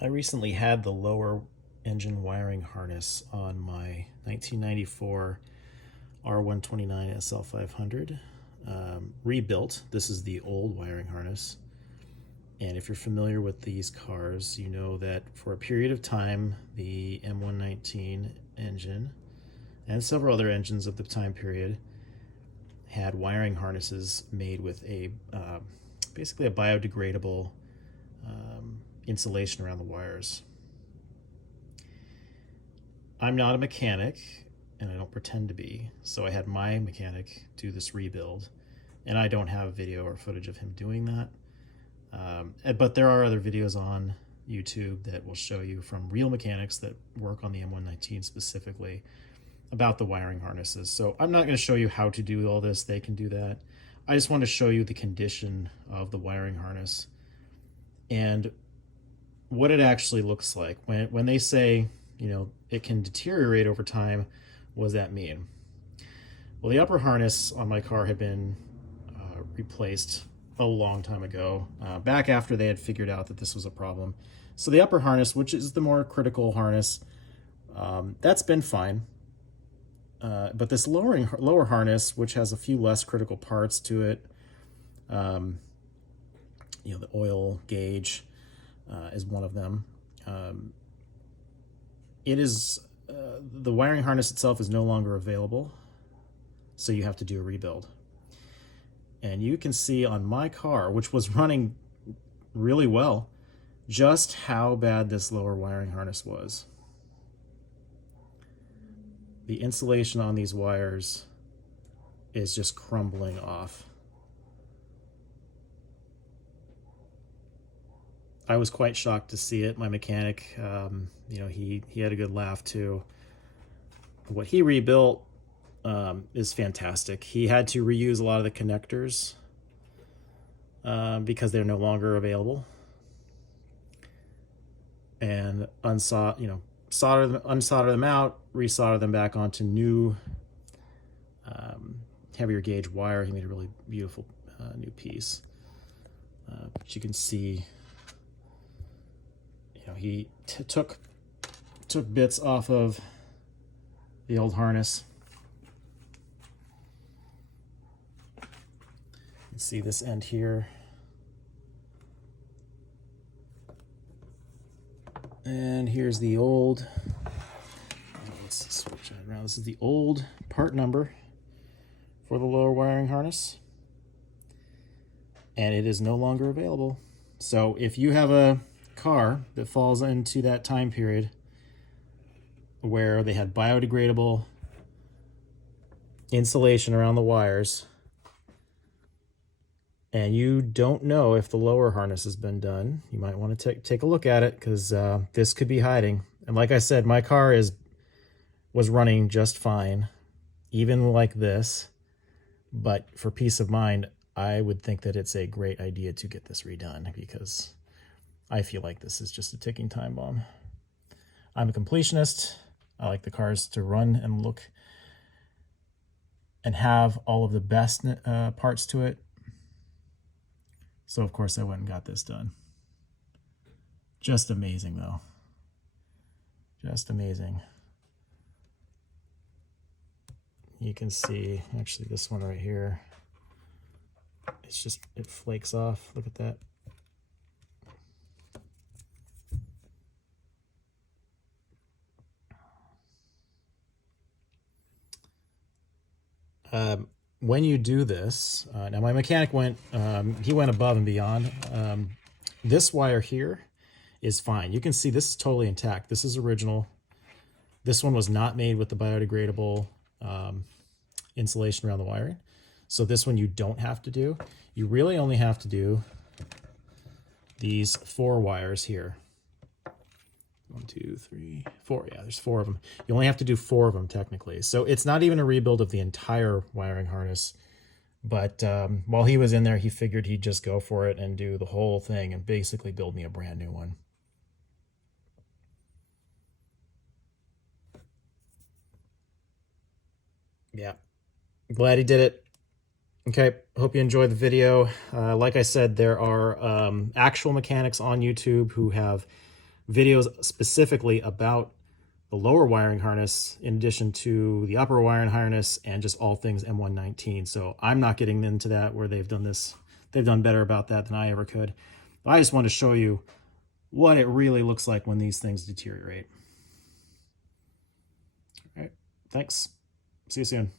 I recently had the lower engine wiring harness on my 1994 R129 SL500 rebuilt. This is the old wiring harness. And if you're familiar with these cars, you know that for a period of time, the M119 engine and several other engines of the time period had wiring harnesses made with a basically a biodegradable insulation around the wires. I'm not a mechanic, and I don't pretend to be, so I had my mechanic do this rebuild, and I don't have video or footage of him doing that. But there are other videos on YouTube that will show you from real mechanics that work on the M119 specifically about the wiring harnesses. So I'm not going to show you how to do all this. They can do that. I just want to show you the condition of the wiring harness and what it actually looks like. When they say, it can deteriorate over time, what does that mean? Well, the upper harness on my car had been replaced a long time ago, back after they had figured out that this was a problem. So the upper harness, which is the more critical harness, that's been fine. But this lower harness, which has a few less critical parts to it, the oil gauge is one of them. The wiring harness itself is no longer available, so you have to do a rebuild. And you can see on my car, which was running really well, just how bad this lower wiring harness was. The insulation on these wires is just crumbling off. I was quite shocked to see it. My mechanic, he had a good laugh too. What he rebuilt is fantastic. He had to reuse a lot of the connectors because they're no longer available, and unsolder them out, resolder them back onto new heavier gauge wire. He made a really beautiful new piece. But you can see, he took bits off of the old harness. You can see this end here. And here's the old, let's switch that around. This is the old part number for the lower wiring harness, and it is no longer available. So if you have a car that falls into that time period where they had biodegradable insulation around the wires, and you don't know if the lower harness has been done, you might want to take a look at it, because this could be hiding. And like I said, my car was running just fine, even like this. But for peace of mind, I would think that it's a great idea to get this redone, because I feel like this is just a ticking time bomb. I'm a completionist. I like the cars to run and look and have all of the best parts to it. So of course I went and got this done. Just amazing though. Just amazing. You can see, actually this one right here, it flakes off. Look at that. When you do this, now my mechanic went above and beyond. This wire here is fine. You can see this is totally intact. This is original. This one was not made with the biodegradable insulation around the wiring. So this one you don't have to do. You really only have to do these 4 wires here. 1, 2, 3, 4. Yeah, there's 4 of them. You only have to do 4 of them technically. So it's not even a rebuild of the entire wiring harness. But while he was in there, he figured he'd just go for it and do the whole thing and basically build me a brand new one. Yeah, glad he did it. Okay, hope you enjoyed the video. Like I said, there are actual mechanics on YouTube who have videos specifically about the lower wiring harness in addition to the upper wiring harness and just all things M119. So I'm not getting into that where they've done this. They've done better about that than I ever could. I just want to show you what it really looks like when these things deteriorate. All right, thanks. See you soon.